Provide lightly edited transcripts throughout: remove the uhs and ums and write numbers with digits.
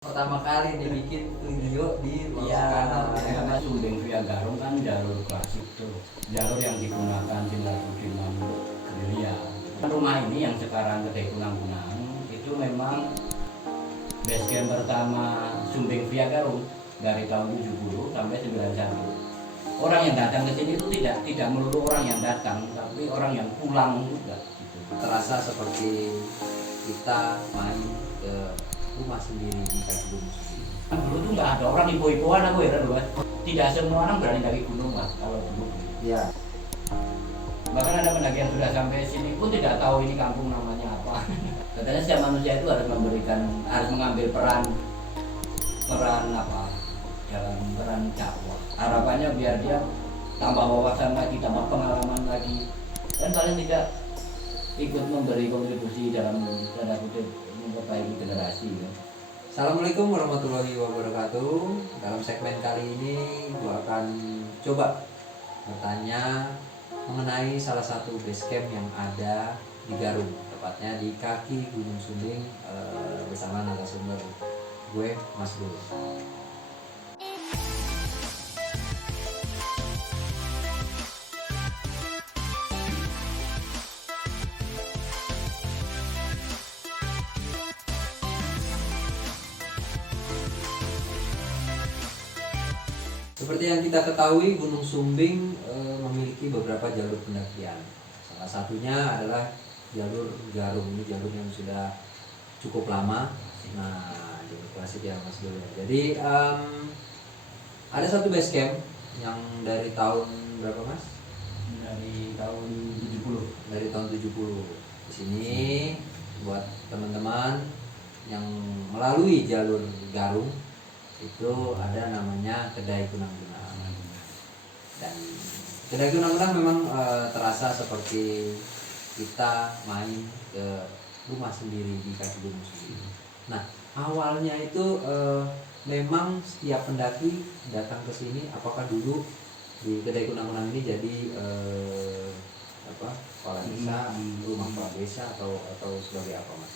Pertama kali dibikin video di Iya, kanal. Sumbing via Garung kan jalur klasik tuh, jalur yang digunakan Jenderal Sudirman untuk gerilya. Rumah ini yang sekarang Kedai Kunang-Kunang itu memang base camp pertama Sumbing via Garung dari tahun 70 sampai 91. Orang yang datang ke sini itu tidak melulu orang yang datang, tapi orang yang pulang juga. Gitu. Terasa seperti kita main ke rumah sendiri di kaki gunung sendiri. Dulu tuh nggak ada orang ipo-ipoan, aku heran loh. Tidak semua orang berani dari gunung mas kalau dulu. Iya. Bahkan ada pendaki yang sudah sampai sini pun tidak tahu ini kampung namanya apa. Katanya setiap manusia itu harus mengambil peran apa dalam peran dakwah. Harapannya biar dia tambah wawasan lagi, tambah pengalaman lagi, dan paling tidak ikut memberi kontribusi dalam tanda kutip memperbaiki generasi. Ya. Assalamualaikum warahmatullahi wabarakatuh. Dalam segmen kali ini gua akan coba bertanya mengenai salah satu base camp yang ada di Garung, tepatnya di kaki Gunung Sumbing, bersama narasumber gue, Mas Dul. Seperti yang kita ketahui, Gunung Sumbing memiliki beberapa jalur pendakian. Salah satunya adalah jalur Garung. Ini jalur yang sudah cukup lama. Nah, jalur klasik ya Mas Dul. Jadi ada satu base camp yang dari tahun berapa Mas? Dari tahun 70. Dari tahun 70. Di sini buat teman-teman yang melalui jalur Garung itu ada namanya Kedai Kunang-Kunang. Dan Kedai Kunang-Kunang memang terasa seperti kita main ke rumah sendiri di kaki gunung sendiri. Nah, awalnya itu memang setiap pendaki datang ke sini, apakah dulu di Kedai Kunang-Kunang ini jadi kepala desa, rumah kepala desa atau sebagai apa Mas?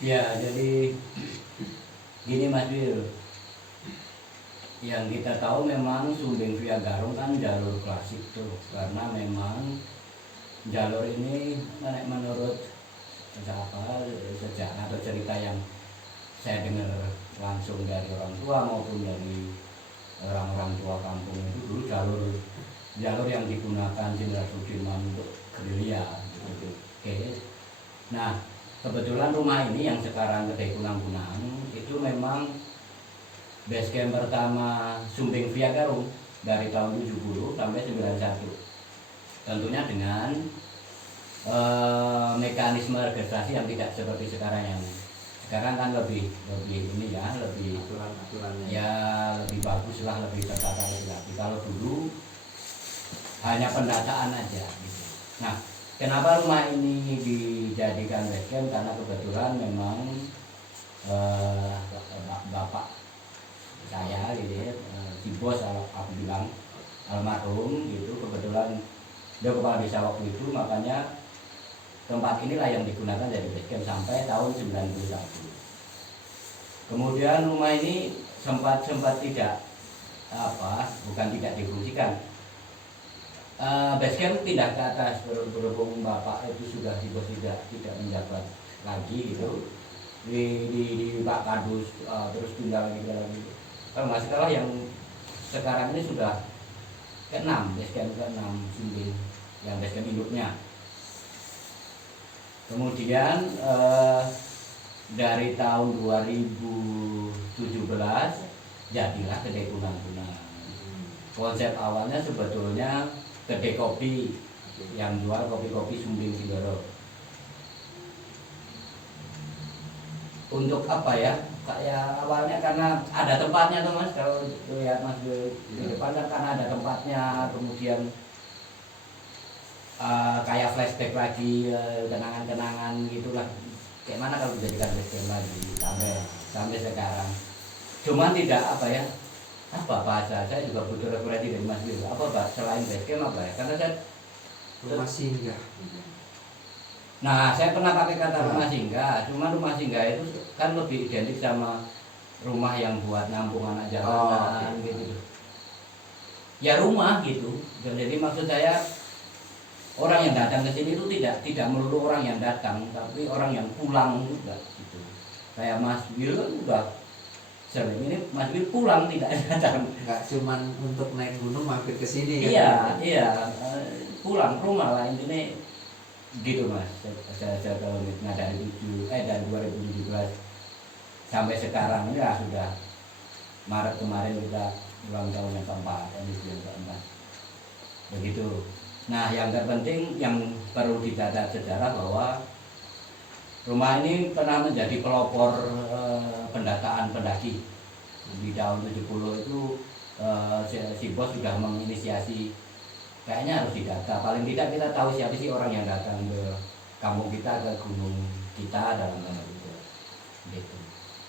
Ya, jadi gini Mas Bir, yang kita tahu memang Sumbing via Garung kan jalur klasik tuh, karena memang jalur ini menurut sejarah atau cerita yang saya dengar langsung dari orang tua maupun dari orang-orang tua kampung itu dulu jalur yang digunakan Jenderal Sudirman untuk gerilya. Gitu. Oke. Nah, kebetulan rumah ini yang sekarang Kedai Kunang-Kunang itu memang base camp pertama Sumbing via Garung dari tahun 70 sampai 91. Tentunya dengan mekanisme registrasi yang tidak seperti sekarang, yang sekarang kan lebih ini ya, lebih aturan-aturannya ya lebih bagus lah, lebih tertata lagi. Kalau dulu hanya pendataan aja gitu. Nah, kenapa rumah ini dijadikan base camp? Karena kebetulan memang bapak saya gitu ya, si bos aku bilang almarhum gitu, kebetulan dia kepala desa waktu itu, makanya tempat inilah yang digunakan dari base camp sampai tahun 91. Kemudian rumah ini sempat tidak bukan tidak difungsikan. Base camp pindah ke atas berhubung bapak itu sudah di bos tidak menjabat lagi gitu di Pak Kadus, terus pindah lagi. Kalau nggak salah yang sekarang ini sudah ke-6, base camp ke-6 Sumbing yang base camp induknya. Kemudian dari tahun 2017 jadilah Kedai Kunang-Kunang. Konsep awalnya sebetulnya kedai kopi yang jual kopi-kopi Sumbing Sindoro. Untuk apa ya? Kayak awalnya karena ada tempatnya tuh Mas, kalau lihat Mas di depan kan karena ada tempatnya, kemudian kayak flashback lagi, kenangan-kenangan gitulah. Kayak mana kalau dijadikan base camp lagi sampai sekarang. Cuman tidak bahasa saya juga butuh referensi dari Mas Bio. Selain base camp apa ya? Karena saya rumah singgah. Nah, saya pernah pakai kata Nah. rumah singgah, cuma rumah singgah itu kan lebih identik sama rumah yang buat nampung anak jalanan oke. gitu. Ya rumah gitu. Jadi maksud saya orang yang datang ke sini itu tidak melulu orang yang datang, tapi orang yang pulang juga gitu. Kayak Mas Wil kan udah sering ini Mas Wil pulang tidak datang. Nggak cuman untuk naik gunung mampir ke sini kan? Iya, iya, pulang ke rumah lah intinya gitu Mas. Saya kalau dari dari 2017 sampai sekarang ini lah sudah Maret kemarin kita ulang tahun yang keempat, yang keempat. Begitu. Nah, yang terpenting yang perlu dicatat sejarah bahwa rumah ini pernah menjadi pelopor pendataan pendaki. Di tahun 70 itu si bos sudah menginisiasi kayaknya harus didata. Paling tidak kita tahu siapa sih orang yang datang ke kampung kita, ke gunung kita dalam tanda kutip. Gitu.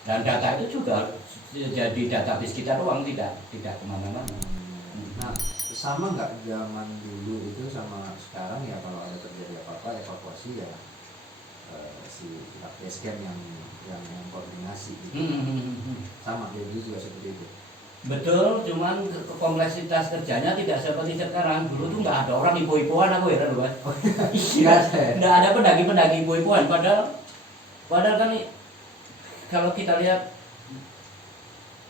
Dan data itu juga jadi database kita doang, tidak kemana-mana. Nah, sama nggak zaman dulu itu sama sekarang ya, kalau ada terjadi apa-apa evakuasi ya si pihak basecamp yang koordinasi gitu. Sama dulu juga seperti itu. Betul, cuman kompleksitas kerjanya tidak seperti sekarang. Dulu tuh nggak ada orang ipo-ipoan, aku heran loh Mas. Nggak ada pendaki-pendaki ipo-ipoan, padahal kan kalau kita lihat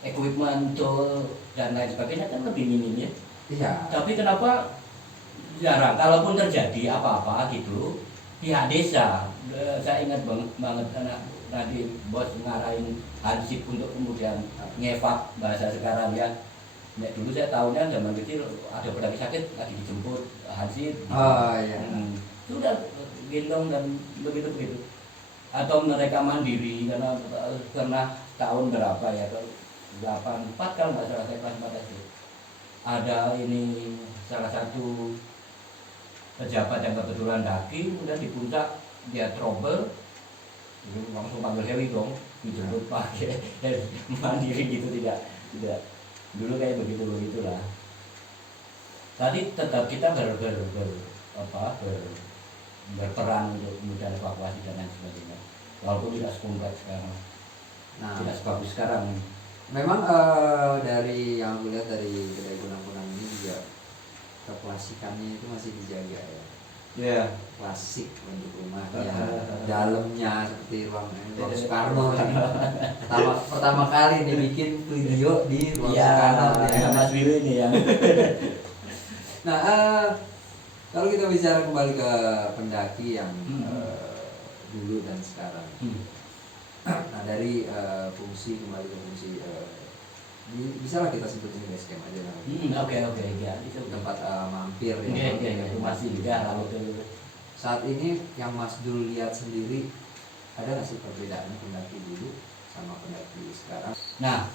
equipment tool dan lain sebagainya kan lebih minim ya. Iya. Tapi kenapa jarang? Kalaupun terjadi apa-apa gitu, pihak desa, saya ingat banget anak tadi bos ngarahin hansip untuk kemudian ngevak bahasa sekarang ya. Nek dulu saya tahunya zaman kecil ada pendaki sakit lagi dijemput hansip. Oh iya. Sudah gendong dan begitu. Atau mereka mandiri karena tahun berapa ya, 84 kalau nggak salah saya kelas 4 SD. Ada ini salah satu pejabat yang kebetulan daki, kemudian di puncak dia trouble, langsung panggil heli dong, dijemput pakai mandiri gitu, tidak dulu kayak begitulah. Tadi tetap kita berperan untuk kemudian evakuasi dan lain sebagainya, walaupun tidak sekompleks sekarang, tidak sebagus sekarang. Memang dari yang aku lihat dari kedai kunang-kunang ini juga keklasikannya itu masih dijaga ya. Yeah. Klasik untuk rumahnya, dalamnya seperti ruang Soekarno kan. pertama kali nih bikin video di ruang Soekarno ya. Mas Willy ini ya. Nah, kalau kita bicara kembali ke pendaki yang dulu dan sekarang. Nah, dari fungsi kembali ke fungsi bisa lah kita sebut ini base camp aja lah. Oke ya, itu tempat mampir ya. Masih juga lalu saat ini yang Mas Dul lihat sendiri, ada nggak sih perbedaannya pendaki dulu sama pendaki sekarang? Nah,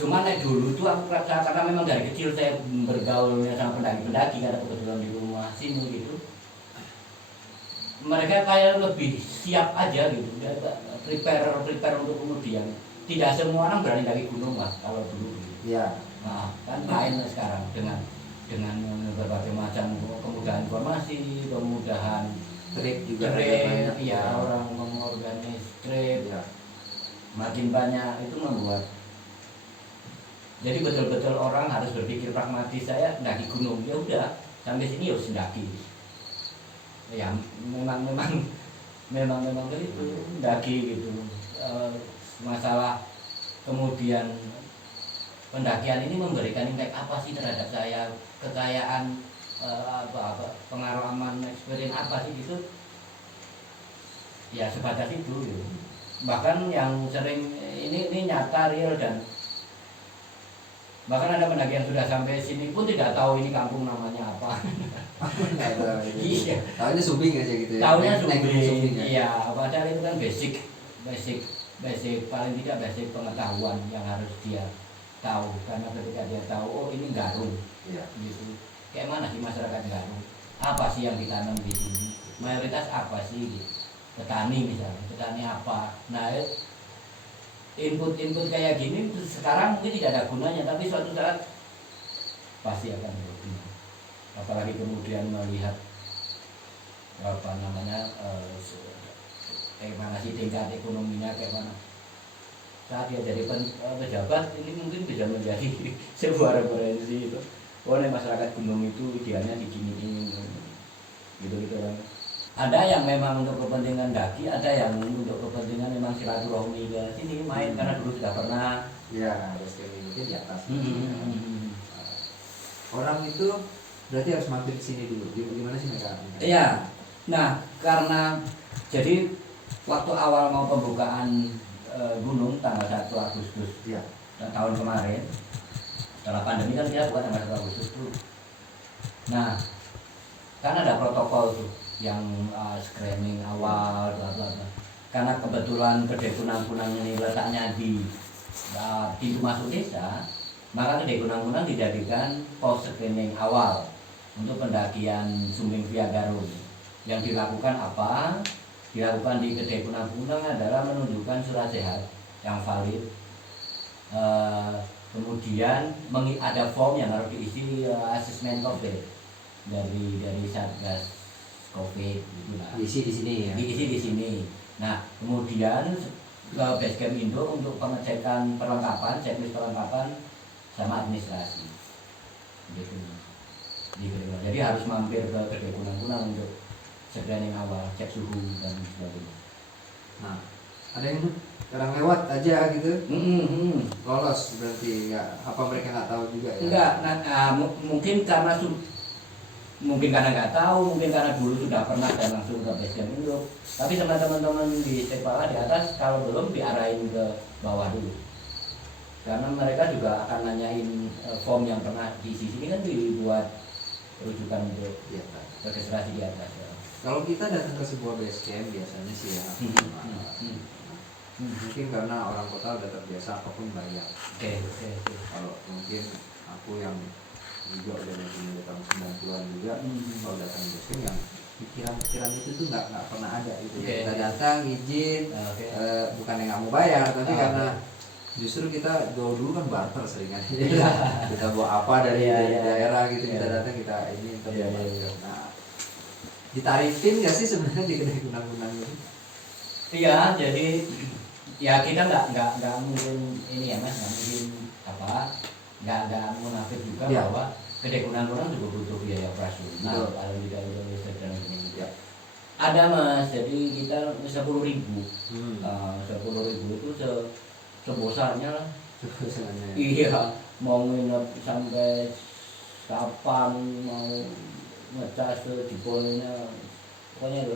cuman dulu tuh aku karena memang dari kecil saya bergaulnya sama pendaki karena kebetulan di rumah sini gitu. Mereka kayak lebih siap aja gitu, prepare untuk kemudian. Tidak semua orang berani daki gunung Mas kalau dulu. Iya. Nah, kan lain sekarang dengan berbagai macam kemudahan informasi, kemudahan Trip juga banyak ya, orang mengorganis trip ya. Makin banyak itu membuat jadi betul-betul orang harus berpikir pragmatis. Saya daki gunung, ya udah sampai sini harus daki. Ya memang begitu daki gitu. Masalah kemudian pendakian ini memberikan impact apa sih terhadap saya, kekayaan pengalaman, experience apa sih gitu ya, sebatas itu gitu. Bahkan yang sering ini nyata real, dan bahkan ada pendaki yang sudah sampai sini pun tidak tahu ini kampung namanya apa. Iya, tahunya subing aja gitu ya. Tahunya subing. Ya? Iya, padahal itu kan basic paling tidak basic pengetahuan yang harus dia tahu. Karena ketika dia tahu, oh ini Garung, iya. gitu. Kayak mana sih masyarakat Garung? Apa sih yang ditanam di sini? Mayoritas apa sih? Gitu. Petani misalnya, petani apa? Nah, input kayak gini sekarang mungkin tidak ada gunanya, tapi suatu saat pasti akan berguna. Apalagi kemudian melihat apa namanya kayak mana sih tingkat ekonominya kayak mana. Saat dia jadi pejabat ini mungkin bisa menjadi sebuah referensi itu. Oh, nih masyarakat gunung itu idealnya di sini gitu kan. Ada yang memang untuk kepentingan daki, ada yang untuk kepentingan memang silaturahmi ke sini main karena dulu sudah pernah. Ya, base camp mungkin di atas. Orang itu berarti harus mampir di sini dulu. Gimana sih mereka? Iya. Nah, karena jadi waktu awal mau pembukaan gunung tanggal 1 Agustus Ya. tahun kemarin, setelah pandemi kan dia bukan tanggal 1 Agustus tuh. Nah, kan ada protokol tuh yang screening awal bla bla bla. Karena kebetulan Kedai Kunang-Kunang ini letaknya di pintu masuk desa, maka Kedai Kunang-Kunang dijadikan pos screening awal untuk pendakian Sumbing Via Garung. Yang dilakukan apa? Dilakukan di Kedai Kunang-Kunang adalah menunjukkan surat sehat yang valid. Kemudian ada form yang harus diisi asesmen COVID dari Satgas COVID gitu lah. Diisi di sini ya. Diisi di sini. Nah, kemudian ke Basecamp Indo untuk pengecekan perlengkapan, checklist perlengkapan sama administrasi. Gitu. Jadi harus mampir ke Kedai Kunang-Kunang untuk screening awal, cek suhu dan sebagainya. Nah, ada yang orang lewat aja gitu, lolos berarti ya? Apa mereka nggak tahu juga ya? Enggak, mungkin karena mungkin karena nggak tahu, mungkin karena dulu sudah pernah dan langsung ke Basecamp Indo. Tapi sama teman-teman di sekolah di atas kalau belum diarahin ke bawah dulu. Karena mereka juga akan nanyain form yang pernah diisi sini kan dibuat rujukan untuk Ya, registrasi di atas. Ya. kalau kita datang ke sebuah base camp biasanya sih ya, mungkin karena orang kota udah terbiasa apapun bayar. Oke. Kalau mungkin aku yang juga udah dari tahun 90-an juga, kalau datang base camp yang pikiran itu tuh nggak pernah ada gitu. Okay. Kita datang izin, bukan yang nggak mau bayar, tapi karena justru kita dulu kan barter seringan. Kita bawa apa dari daerah gitu, kita datang kita ini barter. Nah, ditarifin nggak sih sebenarnya di Kedai Kunang-Kunang ini? Iya, jadi ya kita nggak mungkin ini ya mas, nggak mungkin nggak munafik juga bahwa Kedai Kunang-Kunang juga butuh biaya operasional kalau tidak udah listrik dan sebagainya. Ya. Ada mas, jadi kita 10.000, 10.000 itu sebesarnya lah. Iya, mau nginep sampai kapan, mau ngecas ke diponya, pokoknya itu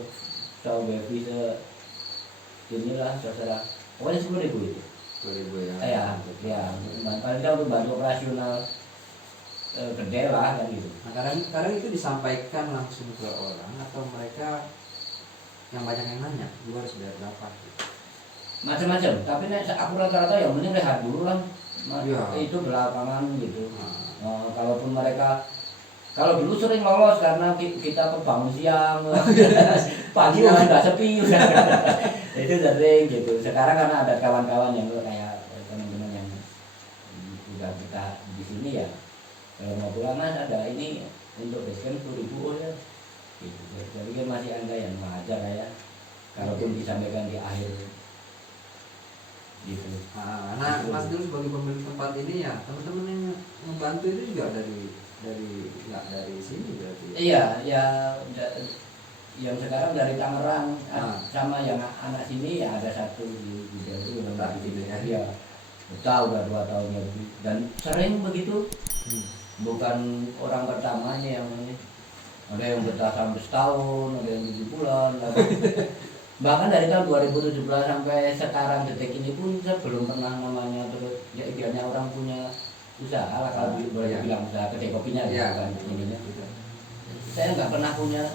wifi inilah saudara, pokoknya 10.000 itu. 10.000 ya. Ya, paling tidak untuk bantu operasional gede lah kan gitu. Nah, kadang itu disampaikan langsung ke orang atau mereka yang banyak yang nanya, lu harus bayar berapa? Macam-macam, tapi aku rata-rata yang penting rehat dulu lah. Itu belakangan gitu. Kalaupun mereka kalau dulu sering lolos karena kita kebangun siang, pagi udah sepi udah. Itu sering gitu. Sekarang karena ada kawan-kawan yang kayak teman-teman yang udah kita di sini ya. Kalau mau pulang mas ada ini untuk basecamp 10.000 ya. Gitu. Jadi kan masih ada yang wajar ya. Kalaupun disampaikan di akhir gitu. Nah, mas dulu sebagai pemilik tempat ini ya, teman-teman yang membantu itu juga nggak dari sini berarti. Iya, ya yang sekarang dari Tangerang sama yang anak sini ya ada satu di Delhi yang dari sini ya. Iya, udah 2 tahun lebih dan sering begitu. Bukan orang pertama ini yang ini. Ada yang betah sampai setahun, ada yang 7 bulan. Bahkan dari tahun 2017 sampai sekarang detik ini pun saya belum pernah namanya terus ya idealnya orang punya usaha lah kalau boleh bilang usaha kedai kopinya kan ininya. Saya nggak pernah punya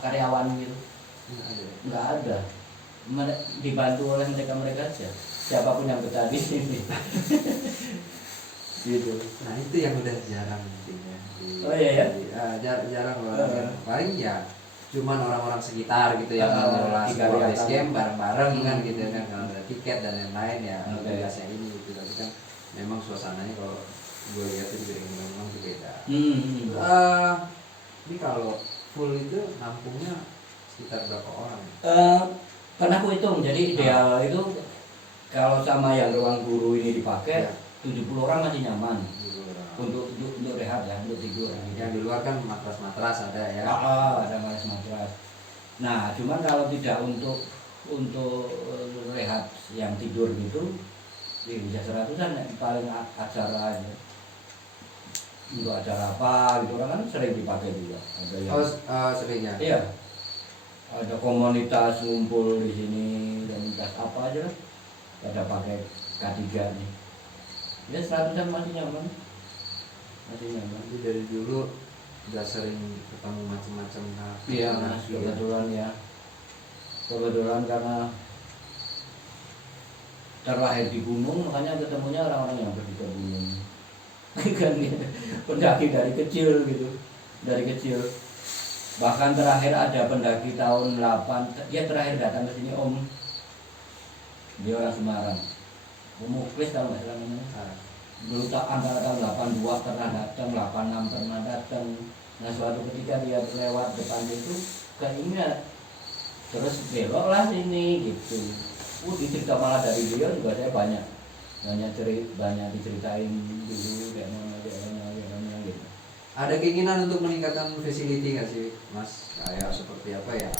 karyawan gitu, nggak ada. Dibantu oleh mereka aja. Siapapun yang betah di sini. Gitu. Nah itu yang udah jarang mungkin ya. Jarang banget. Paling ya cuman orang-orang sekitar gitu yang mengelola sebuah base camp bareng-bareng kan gitu kan, kalau ada tiket dan lain-lain ya tugasnya ini gitu. Tapi kan memang suasananya kalau gue lihat itu memang berbeda. Ini kalau full itu nampungnya sekitar berapa orang? Pernah aku hitung, jadi ideal itu kalau sama yang ruang guru ini dipakai, Ya. 70 orang masih nyaman Dulu orang. untuk rehat ya, untuk tidur. Yang di luar kan matras-matras ada ya. Ada matras. Nah, cuman kalau tidak untuk rehat yang tidur gitu, ya bisa 100-an paling acara aja. Untuk acara apa gitu orang kan sering dipakai juga. Ada yang Sering ya. iya. Ada komunitas ngumpul di sini dan apa aja lah. Pada pakai K3 nih. Ya 100-an masih nyaman. Jadi dari dulu udah sering ketemu macam-macam hal. Iya, Mas, kebetulan ya. Kebetulan karena terlahir di gunung, makanya ketemunya orang-orang yang pergi ke gunung. Kan ya, pendaki dari kecil gitu, dari kecil. Bahkan terakhir ada pendaki tahun 8, dia terakhir datang ke sini Om. Dia orang Semarang. Om Muklis tahu nggak salah namanya? Dulu antara tahun 82 pernah datang, 86 pernah datang. Nah suatu ketika dia lewat depan itu keinget, terus belok lah sini gitu. Dicerita malah dari dia juga saya banyak diceritain dulu kayak mana gitu. Ada keinginan untuk meningkatkan facility nggak sih, Mas? Kayak seperti apa ya?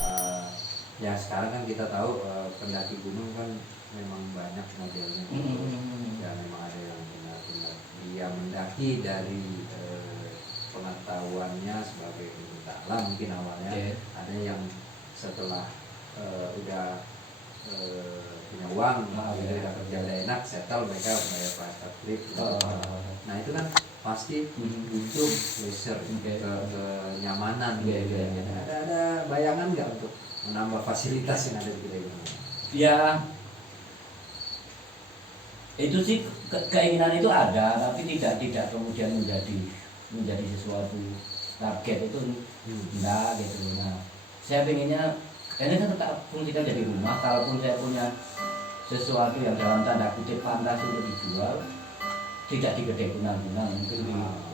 Ya sekarang kan kita tahu pendaki gunung kan memang banyak modelnya. Ya memang ada yang benar-benar dia mendaki dari pengetahuannya sebagai pecinta alam mungkin awalnya. Ada yang setelah udah punya uang, udah kerja udah enak, settle, mereka bayar private trip. Nah itu kan pasti butuh leisure, kenyamanan. Ada bayangan nggak untuk menambah fasilitas yang ada di Kedai Gunung? Ya itu sih keinginan itu ada, tapi tidak kemudian menjadi sesuatu target itu enggak gitu. Nah saya pengennya ini kan tetap fungsikan jadi rumah. Kalaupun saya punya sesuatu yang dalam tanda kutip pantas untuk dijual, tidak di Kedai Kunang-Kunang mungkin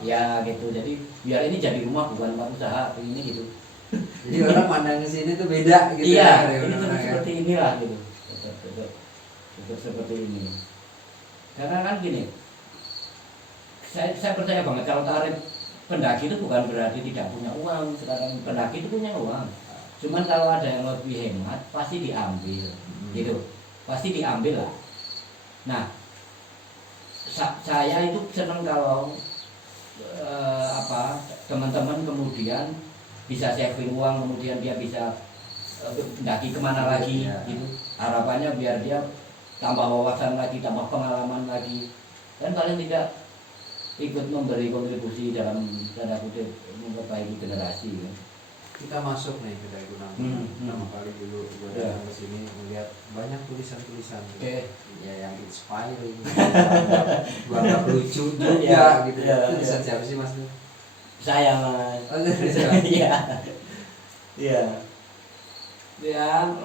ya gitu. Jadi biar ini jadi rumah bukan tempat usaha ini gitu. Jadi orang pandang ke sini tuh beda gitu. Iya, ya, ini tetap seperti inilah gitu. Tetap seperti ini. Karena kan gini, saya percaya banget kalau tarif pendaki itu bukan berarti tidak punya uang. Sekarang pendaki itu punya uang. Cuman kalau ada yang lebih hemat pasti diambil, gitu. Pasti diambil lah. Nah, saya itu senang kalau teman-teman kemudian bisa saving uang, kemudian dia bisa mendaki kemana lagi, gitu. Harapannya biar dia tambah wawasan lagi, tambah pengalaman lagi, dan paling tidak ikut memberi kontribusi dalam tanda kutip memperbaiki generasi. Ya. Kita masuk nih ke Kedai Kunang-Kunang. Pertama kali dulu gue datang ke sini melihat banyak tulisan-tulisan. Ya yang inspiring, dianggap lucu juga gitu. Tulisan siapa sih Mas? Saya Mas. Oh, saya. Iya. Ya.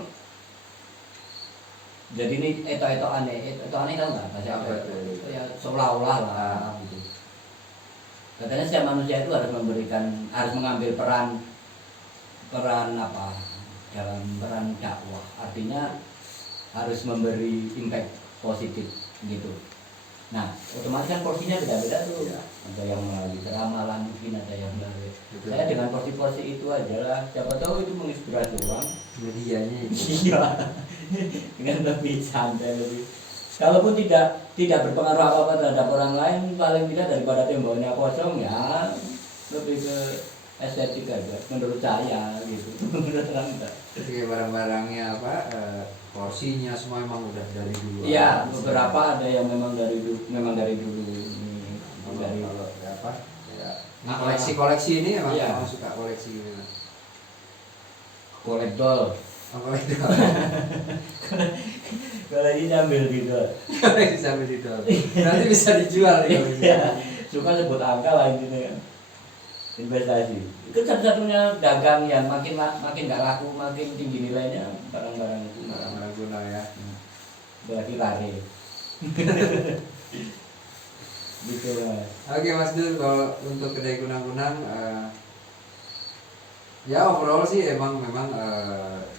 Jadi ini eto-etoan tahu nggak bahasa apa itu? Ya seolah-olah lah gitu. Katanya setiap manusia itu harus mengambil peran apa dalam dakwah, artinya harus memberi impact positif gitu. Nah otomatis kan porsinya beda-beda tuh ya. Ada yang melalui ramalan, mungkin ada yang melalui saya dengan porsi-porsi itu aja lah, siapa tahu itu menginspirasi orang medianya itu. Iya. Dengan lebih santai, lebih kalaupun tidak berpengaruh apa-apa terhadap orang lain, paling tidak daripada temboknya kosong ya lebih ke estetik aja menurut saya gitu. Menurut anda? Jadi barang-barangnya porsinya semua memang udah dari dulu. Iya, beberapa ada yang memang dari dulu. Dari apa? Ya. Nah koleksi ini emang suka koleksi gitu. Kolektor. Kolektor. Kalau ini sambil dijual. Koleksi sambil dijual. Nanti bisa dijual ya. Suka sebut angka lah intinya kan. Investasi itu satu-satunya dagang yang makin nggak laku, makin tinggi nilainya barang-barang guna ya. Berarti lari. Gitu Mas. Oke Mas Dul, kalau untuk Kedai Kunang-Kunang Ya overall sih emang memang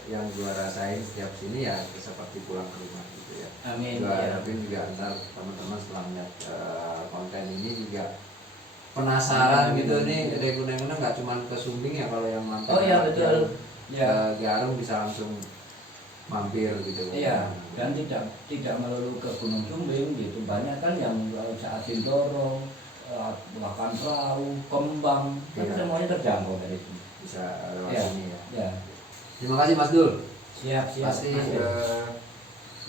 yang gua rasain setiap sini ya seperti pulang ke rumah gitu ya. Amin. Gua Ya. harapin juga ntar teman-teman setelah melihat konten ini juga penasaran Amin. gitu nih kedai kunang-kunang nggak cuma ke Sumbing ya, kalau yang mampir Oh iya betul. ke Ya. Garung bisa langsung mampir gitu. Iya, dan tidak melulu ke Gunung Sumbing gitu. Banyak kan yang saat Sindoro, bahkan Perahu, Kembang, kan Iya. semuanya terjangkau dari sini. Bisa lewat Iya. sini ya. Ya. Terima kasih Mas Dul. Siap. Pasti Mas.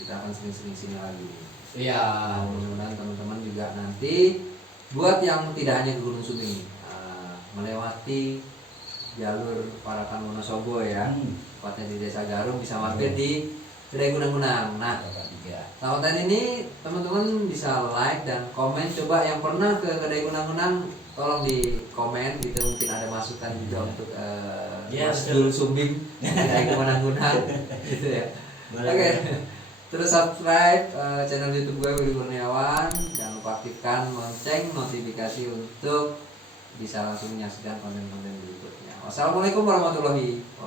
kita akan sering-sering sini lagi. Iya. Mudah-mudahan teman-teman juga nanti buat yang tidak hanya ke Gunung Sumbing, melewati jalur Parakan Wonosobo ya, tepatnya di Desa Garung, bisa mampir di kedai kunang-kunang. Nah, konten ini teman-teman bisa like dan komen. Coba yang pernah ke kedai kunang-kunang tolong di komen gitu, mungkin ada masukan juga untuk Mas Dul Sumbing kedai kunang-kunang gitu ya. Oke. Terus subscribe channel YouTube gue Willy Kurniawan. Jangan lupa aktifkan lonceng notifikasi untuk bisa langsung menyaksikan konten-konten berikutnya. Wassalamualaikum warahmatullahi wabarakatuh.